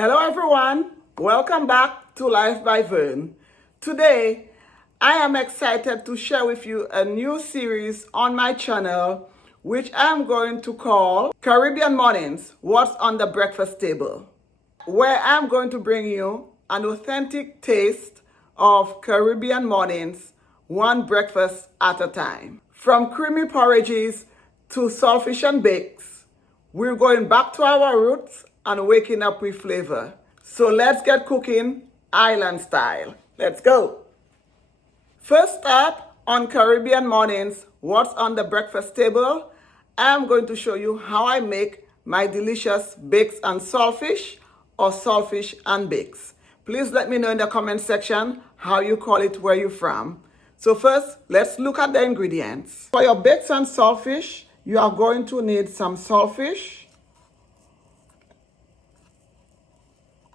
Hello everyone, welcome back to Life by Vern. Today, I am excited to share with you a new series on my channel which I'm going to call Caribbean Mornings, What's on the Breakfast Table, where I'm going to bring you an authentic taste of Caribbean mornings, one breakfast at a time. From creamy porridges to saltfish and bakes, we're going back to our roots and waking up with flavor. So let's get cooking island style. Let's go. First up on Caribbean Mornings, What's on the Breakfast Table, I'm going to show you how I make my delicious bakes and saltfish or saltfish and bakes. Please let me know in the comment section how you call it where you're from. So first, let's look at the ingredients. For your bakes and saltfish, you are going to need some saltfish.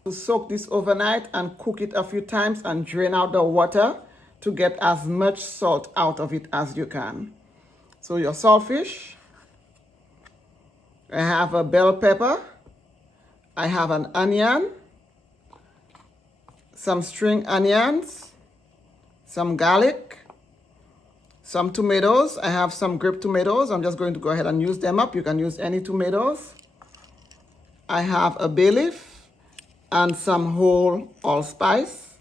To soak this overnight and cook it a few times and drain out the water to get as much salt out of it as you can. So your saltfish, I have a bell pepper, I have an onion, some string onions, some garlic, some tomatoes. I have some grape tomatoes. I'm just going to go ahead and use them up. You can use any tomatoes. I have a bay leaf and some whole allspice.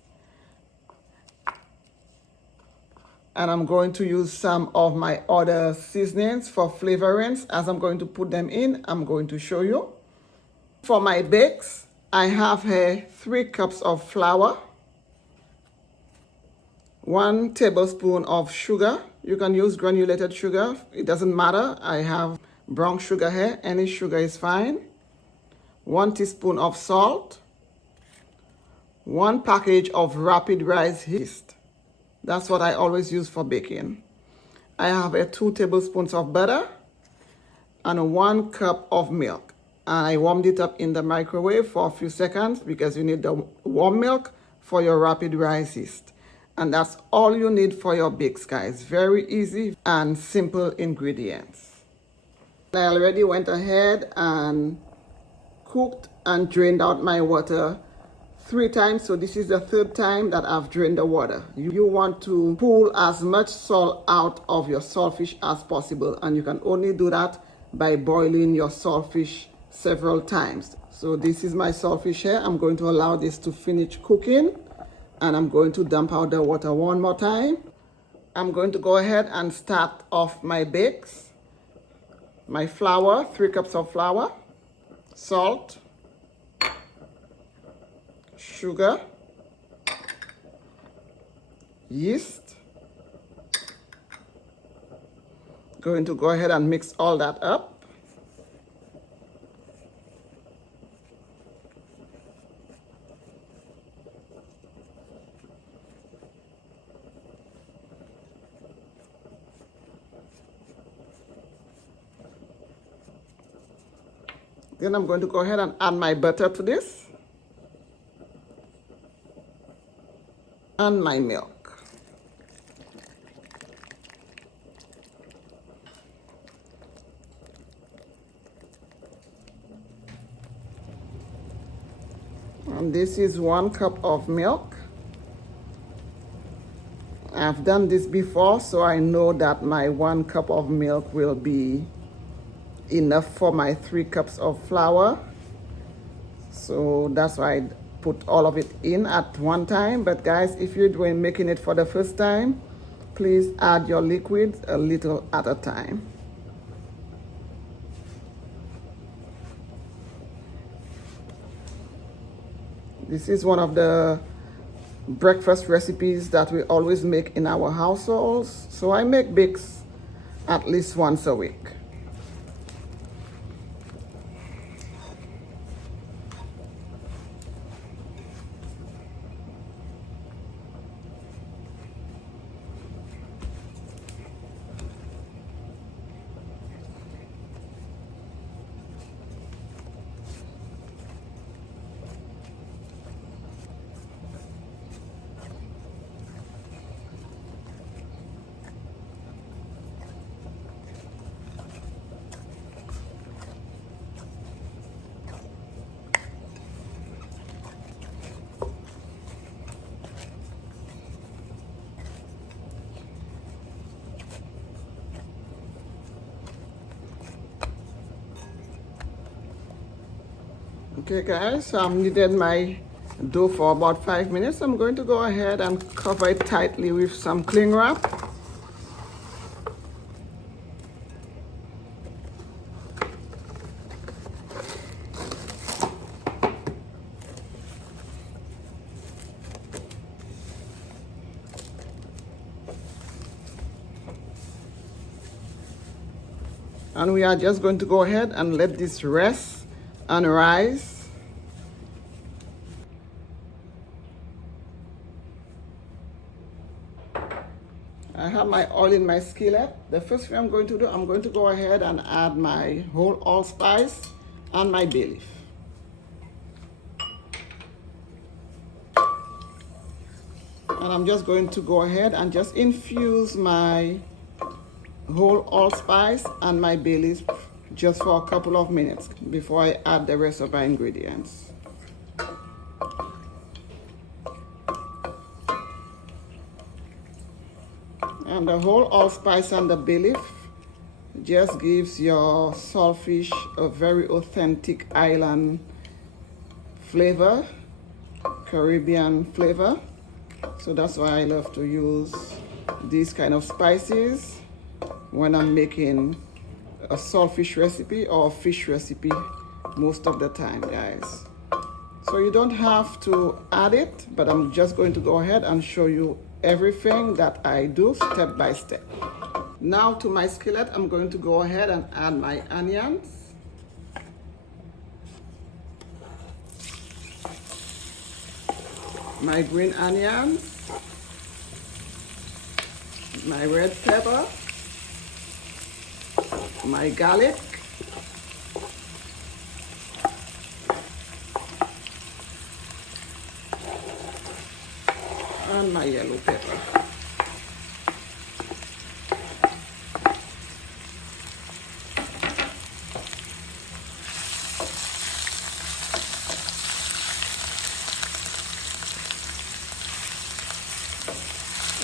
And I'm going to use some of my other seasonings for flavorings. As I'm going to put them in, I'm going to show you. For my bakes, I have here 3 cups of flour, 1 tablespoon of sugar. You can use granulated sugar. It doesn't matter. I have brown sugar here. Any sugar is fine. 1 teaspoon of salt. 1 package of rapid rise yeast. That's what I always use for baking. I have 2 tablespoons of butter and 1 cup of milk. And I warmed it up in the microwave for a few seconds because you need the warm milk for your rapid rise yeast. And that's all you need for your bakes, guys. Very easy and simple ingredients. I already went ahead and cooked and drained out my water 3 times, so this is the 3rd time that I've drained the water. You want to pull as much salt out of your saltfish as possible, and you can only do that by boiling your saltfish several times. So this is my saltfish here. I'm going to allow this to finish cooking, and I'm going to dump out the water one more time. I'm going to go ahead and start off my bakes. My flour, 3 cups of flour, salt, sugar, yeast. Going to go ahead and mix all that up. Then I'm going to go ahead and add my butter to this. And my milk. And this is 1 cup of milk. I've done this before, so I know that my 1 cup of milk will be enough for my 3 cups of flour. So that's why I put all of it in at one time. But guys, if you're making it for the first time, please add your liquids a little at a time. This is one of the breakfast recipes that we always make in our households. So I make bakes at least once a week. Okay guys, so I've kneaded my dough for about 5 minutes. I'm going to go ahead and cover it tightly with some cling wrap. And we are just going to go ahead and let this rest and rise. I have my oil in my skillet. The first thing I'm going to do, I'm going to go ahead and add my whole allspice and my bay leaf. And I'm just going to go ahead and just infuse my whole allspice and my bay leaf just for a couple of minutes before I add the rest of my ingredients. And the whole allspice and the bay leaf just gives your saltfish a very authentic island flavor, Caribbean flavor. So that's why I love to use these kind of spices when I'm making a saltfish recipe or a fish recipe most of the time, guys. So you don't have to add it, but I'm just going to go ahead and show you everything that I do step by step. Now to my skillet, I'm going to go ahead and add my onions. My green onions, my red pepper, my garlic, and my yellow pepper.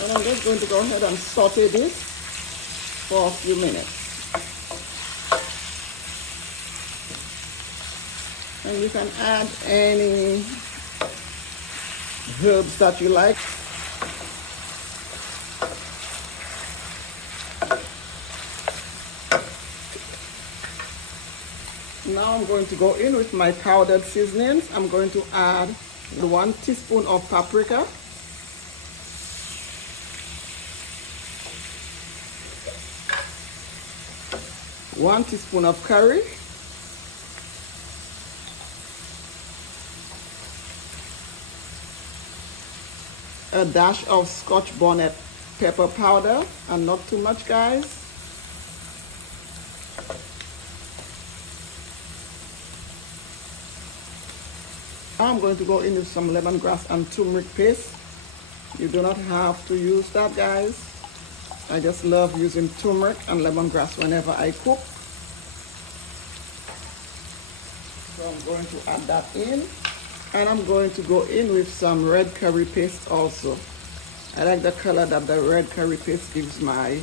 And I'm just going to go ahead and saute this for a few minutes. And you can add any herbs that you like. Now I'm going to go in with my powdered seasonings. I'm going to add 1 teaspoon of paprika, 1 teaspoon of curry, a dash of Scotch bonnet pepper powder, and not too much, guys. Now I'm going to go in with some lemongrass and turmeric paste. You do not have to use that, guys. I just love using turmeric and lemongrass whenever I cook. So I'm going to add that in. And I'm going to go in with some red curry paste also. I like the color that the red curry paste gives my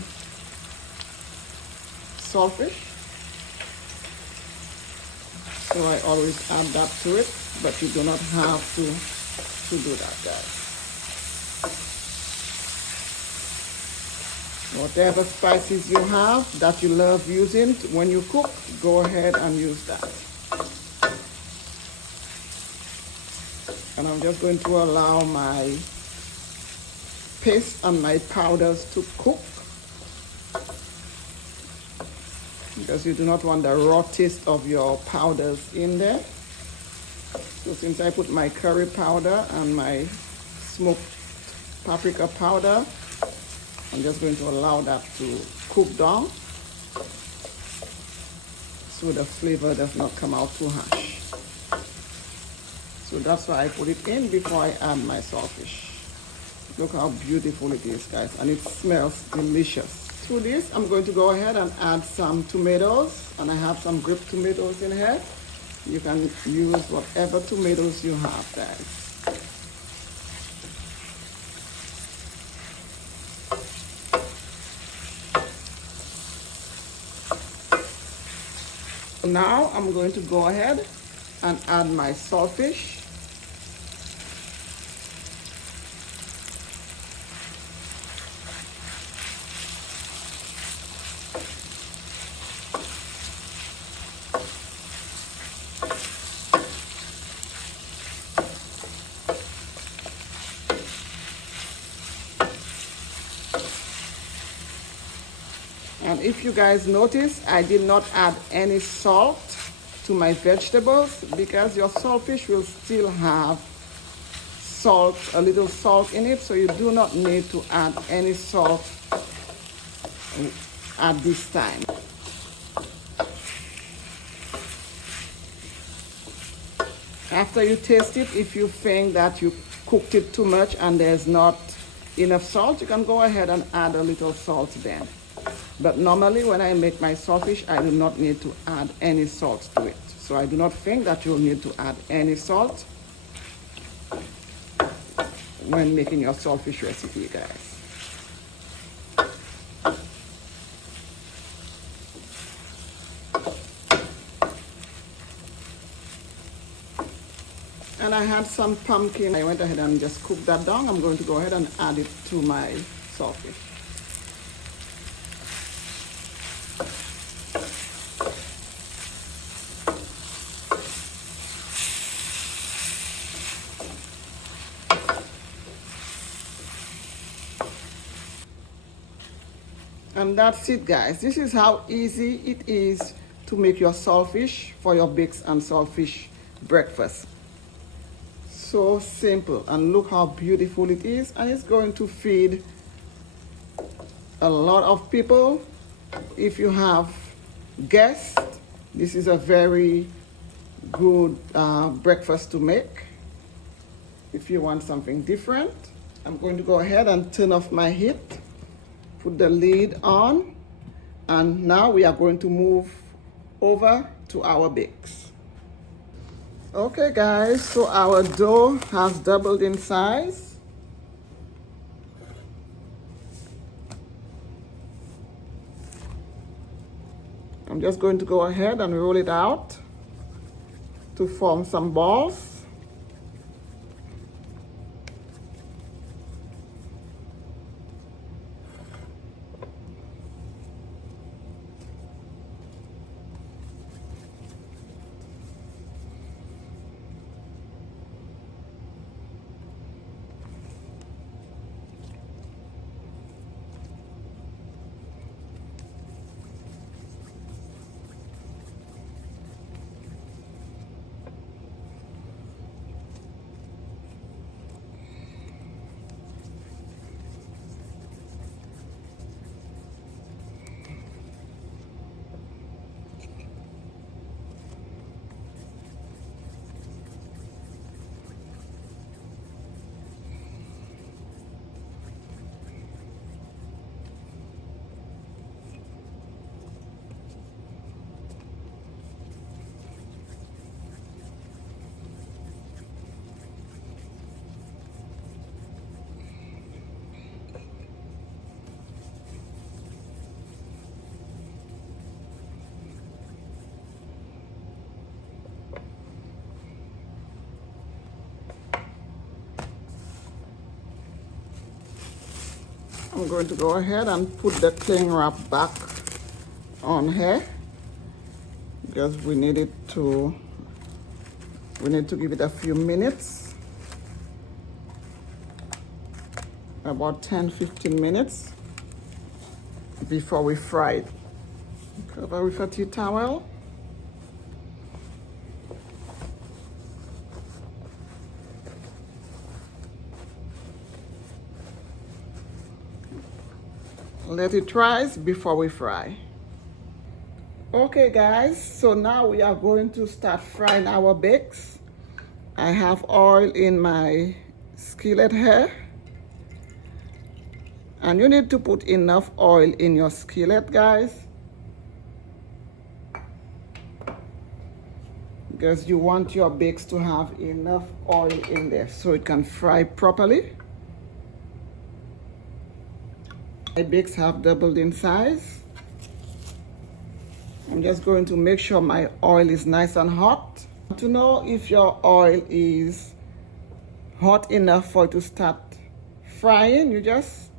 saltfish. So I always add that to it, but you do not have to do that, guys. Whatever spices you have that you love using when you cook, go ahead and use that. And I'm just going to allow my paste and my powders to cook, because you do not want the raw taste of your powders in there. So since I put my curry powder and my smoked paprika powder, I'm just going to allow that to cook down so the flavor does not come out too harsh. So that's why I put it in before I add my saltfish. Look how beautiful it is, guys, and it smells delicious. To this, I'm going to go ahead and add some tomatoes, and I have some grape tomatoes in here. You can use whatever tomatoes you have, guys. Now I'm going to go ahead and add my saltfish. And if you guys notice, I did not add any salt to my vegetables because your saltfish will still have salt, a little salt in it, so you do not need to add any salt at this time. After you taste it, if you think that you cooked it too much and there's not enough salt, you can go ahead and add a little salt then. But normally when I make my saltfish, I do not need to add any salt to it. So I do not think that you'll need to add any salt when making your saltfish recipe, guys. And I had some pumpkin. I went ahead and just cooked that down. I'm going to go ahead and add it to my saltfish. And that's it, guys. This is how easy it is to make your saltfish for your baked and saltfish breakfast. So simple, and look how beautiful it is, and it's going to feed a lot of people. If you have guests, this is a very good breakfast to make. If you want something different, I'm going to go ahead and turn off my heat. Put the lid on, and now we are going to move over to our bakes. Okay guys, so our dough has doubled in size. I'm just going to go ahead and roll it out to form some balls. I'm going to go ahead and put the cling wrap back on here because we need to give it a few minutes, about 10-15 minutes before we fry it. Cover with a tea towel. Let it rise before we fry. Okay guys, so now we are going to start frying our bakes. I have oil in my skillet here, and you need to put enough oil in your skillet, guys, because you want your bakes to have enough oil in there so it can fry properly. My bakes have doubled in size. I'm just going to make sure my oil is nice and hot. To know if your oil is hot enough for it to start frying, you just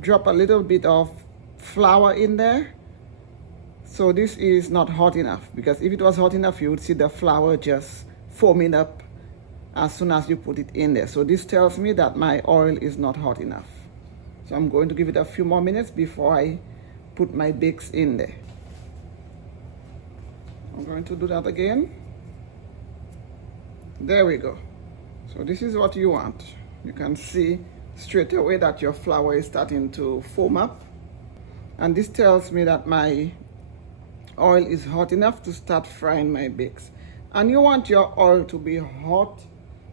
drop a little bit of flour in there. So this is not hot enough, because if it was hot enough, you would see the flour just foaming up as soon as you put it in there. So this tells me that my oil is not hot enough. So I'm going to give it a few more minutes before I put my bakes in there. I'm going to do that again. There we go. So this is what you want. You can see straight away that your flour is starting to foam up. And this tells me that my oil is hot enough to start frying my bakes. And you want your oil to be hot,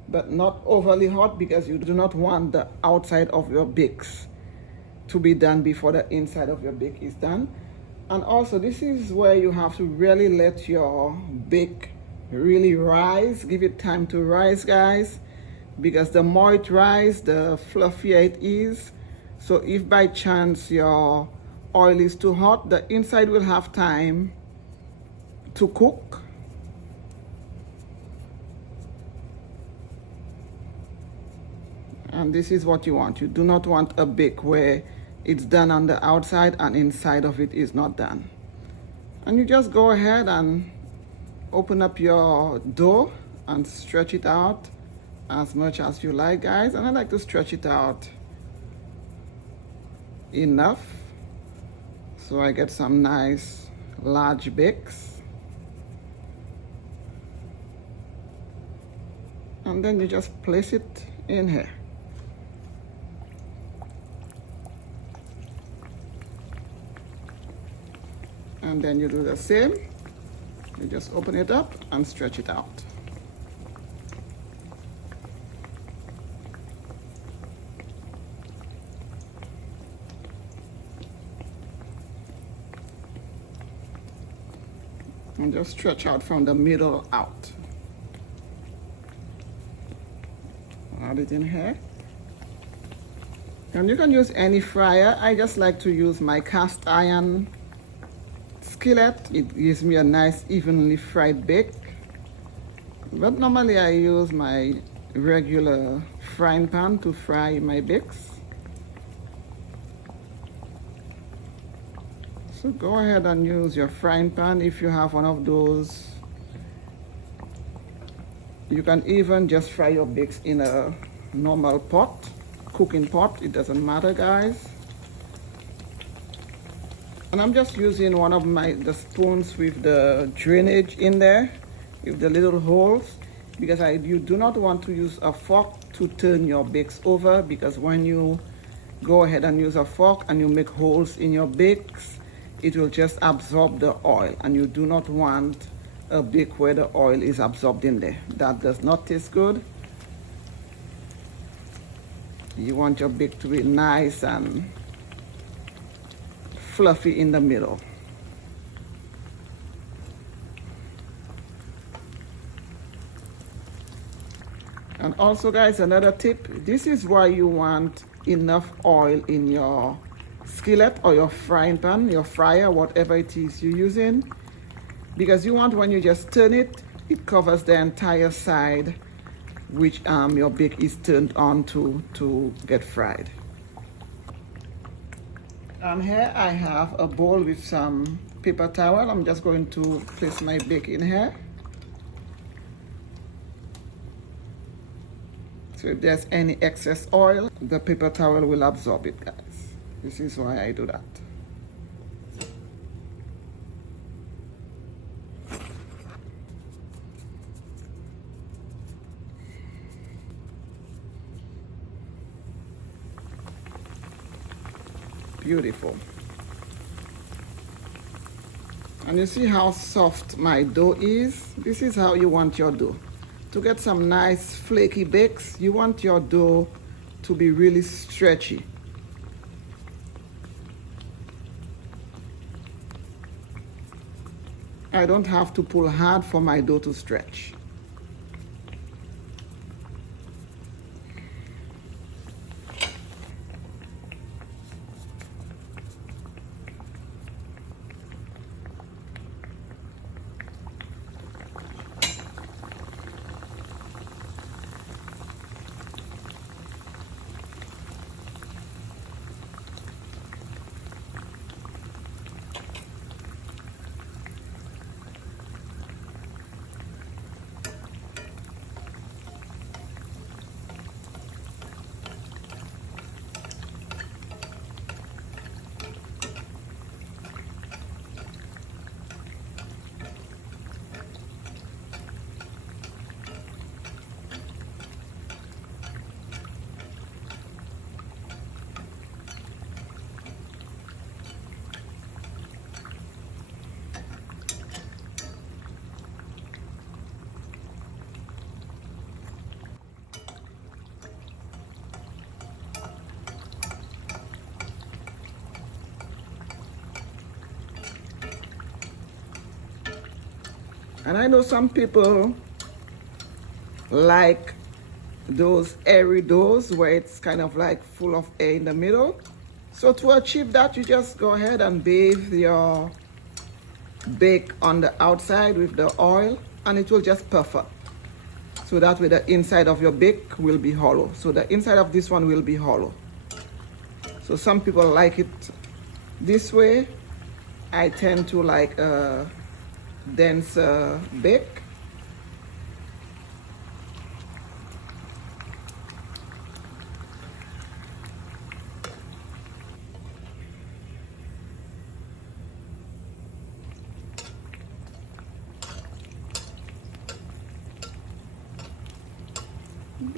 but not overly hot, because you do not want the outside of your bakes to be done before the inside of your bake is done. And also, this is where you have to really let your bake really rise. Give it time to rise, guys, because the more it rises, the fluffier it is. So if by chance your oil is too hot, the inside will have time to cook. And this is what you want. You do not want a bake where it's done on the outside and inside of it is not done. And you just go ahead and open up your dough and stretch it out as much as you like, guys. And I like to stretch it out enough so I get some nice large bakes. And then you just place it in here. And then you do the same. You just open it up and stretch it out. And just stretch out from the middle out. Add it in here. And you can use any fryer. I just like to use my cast iron skillet. It gives me a nice evenly fried bake. But normally I use my regular frying pan to fry my bakes. So go ahead and use your frying pan if you have one of those. You can even just fry your bakes in a normal pot, cooking pot. It doesn't matter, guys. And I'm just using one of the spoons with the drainage in there, with the little holes, because you do not want to use a fork to turn your bakes over, because when you go ahead and use a fork and you make holes in your bakes, it will just absorb the oil, and you do not want a bake where the oil is absorbed in there. That does not taste good. You want your bake to be nice and fluffy in the middle. And also, guys, another tip, this is why you want enough oil in your skillet or your frying pan, your fryer, whatever it is you're using, because you want, when you just turn it, it covers the entire side which your bake is turned on to get fried. And here I have a bowl with some paper towel. I'm just going to place my bake in here. So if there's any excess oil, the paper towel will absorb it, guys. This is why I do that. Beautiful. And you see how soft my dough is? This is how you want your dough. To get some nice flaky bakes, you want your dough to be really stretchy. I don't have to pull hard for my dough to stretch. And I know some people like those airy doughs where it's kind of like full of air in the middle. So to achieve that, you just go ahead and bathe your bake on the outside with the oil, and it will just puff up. So that way the inside of your bake will be hollow. So the inside of this one will be hollow. So some people like it this way. I tend to like a denser bake.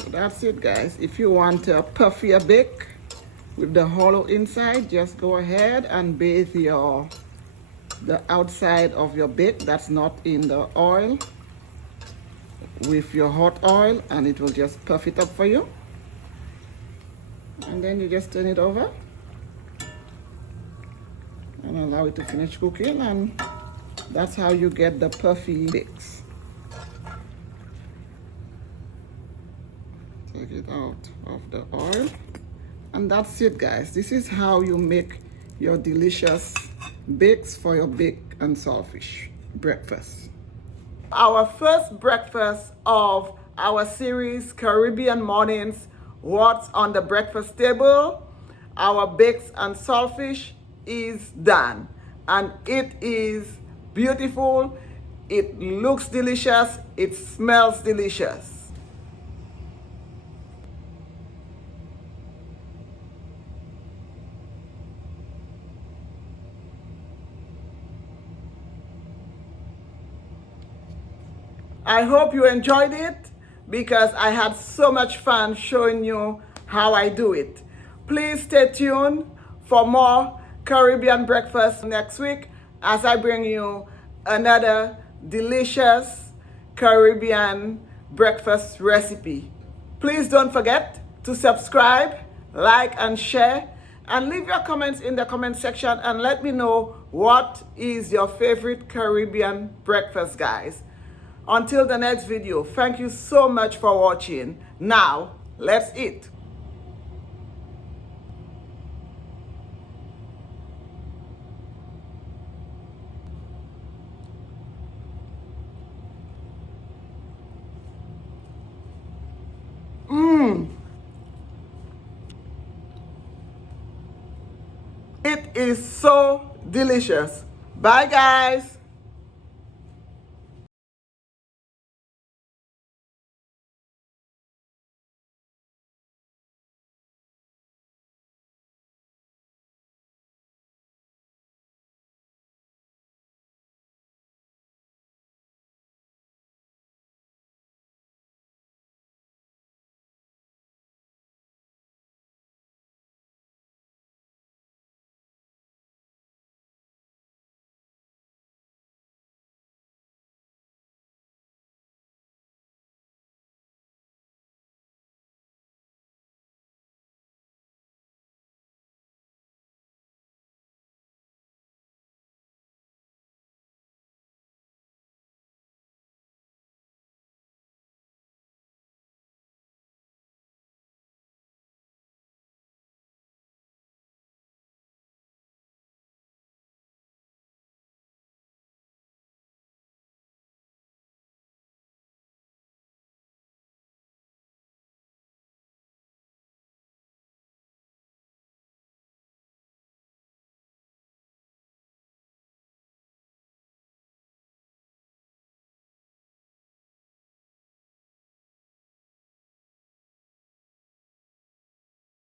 That's it, guys. If you want a puffier bake with the hollow inside, just go ahead and bathe the outside of your bake that's not in the oil with your hot oil, and it will just puff it up for you. And then you just turn it over and allow it to finish cooking, and that's how you get the puffy bakes. Take it out of the oil, and that's it, guys. This is how you make your delicious bakes for your bake and saltfish breakfast. Our first breakfast of our series, Caribbean Mornings, What's on the Breakfast Table, our bakes and saltfish is done, and it is beautiful. It looks delicious. It smells delicious. I hope you enjoyed it, because I had so much fun showing you how I do it. Please stay tuned for more Caribbean breakfast next week as I bring you another delicious Caribbean breakfast recipe. Please don't forget to subscribe, like, and share, and leave your comments in the comment section and let me know what is your favorite Caribbean breakfast, guys. Until the next video, thank you so much for watching. Now, let's eat. It is so delicious. Bye, guys.